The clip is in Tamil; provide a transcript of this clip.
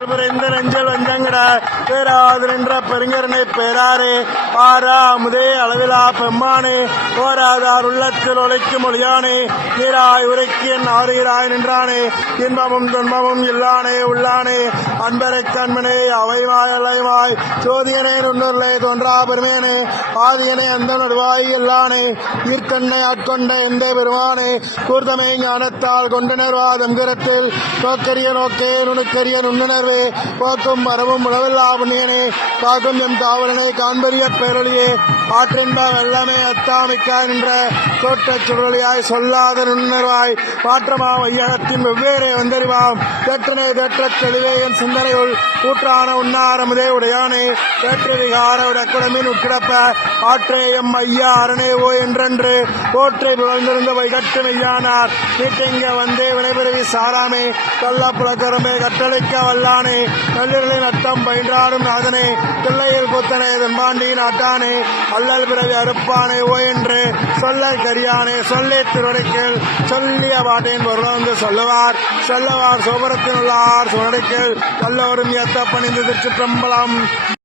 இந்த நெஞ்சல் வஞ்சங்கட பேராது நின்ற பெருங்கரனை பேராரே பாரா முதே அளவிலா பெம்மானே போராதார் உள்ளத்தில் ஒழிக்கும் மொழியானே நீராய் உரைக்கு ஆறுகிறாய் நின்றானே இன்பமும் துன்பமும் இல்லானே உள்ளானே அன்பரை கண்மனே அவைவாய் அலைவாய் சோதியனே நுண்ணுருளே தோன்றா பெருமேனே ஆதியனே அந்த நடுவாய் இல்லானே ஈர்க்கண்ணை ஆட்கொண்ட எந்த பெருமானே கூர்தமை ஞானத்தால் கொண்டு நேர்வாதம் கரத்தில் நோக்கரிய நோக்கே நுணுக்கரிய நுண்ணுணர்வு போக்கும் மரமும் உழவில்லா புண்ணியனே காக்கும் எம் காவலனை காண்பறிய பேரொழியே ஆற்றின்ப வெள்ளமே அத்தாமிக்காய் நின்ற தோற்றச் சுடலியாய் சொல்லாத நுண்ணர்வாய் மாற்றமா வையகத்தின் வெவ்வேறு வந்தறிவாம் தேற்றனை தேற்றச் தெளிவே என் சிந்தனையுள் கூற்றான உண்ணாரமுதே உடையானே தேற்று விகார உடக்குடமின் உட்கிடப்ப ஆற்றே எம் ஐயா அரணே ஓ என்றென்று போற்றை புகழ்ந்திருந்த வைகட்டு மெய்யானார் நீட்டிங்க வந்தே வினைபெருவி சாராமே கள்ள புலக்கரமே கட்டளைக்க வல்லானே கல்லூரிகளின் அர்த்தம் பயின்றாடும் நாதனே பிள்ளையில் கூத்தனே தென்பாண்டி நாட்டானே அல்லல் பிறவி அறுப்பானே ஓ என்று சொல்ல கரியானே சொல்லி திருவடைக்கேள் சொல்லிய பாட்டேன் பொருள் வந்து சொல்லுவார் சொல்லவார் சோபரத்தினுள்ளார் சுவடைக்கேள் கல்லோரும் ஏத்த பணிந்து திருச்சிற்றம்பலம்.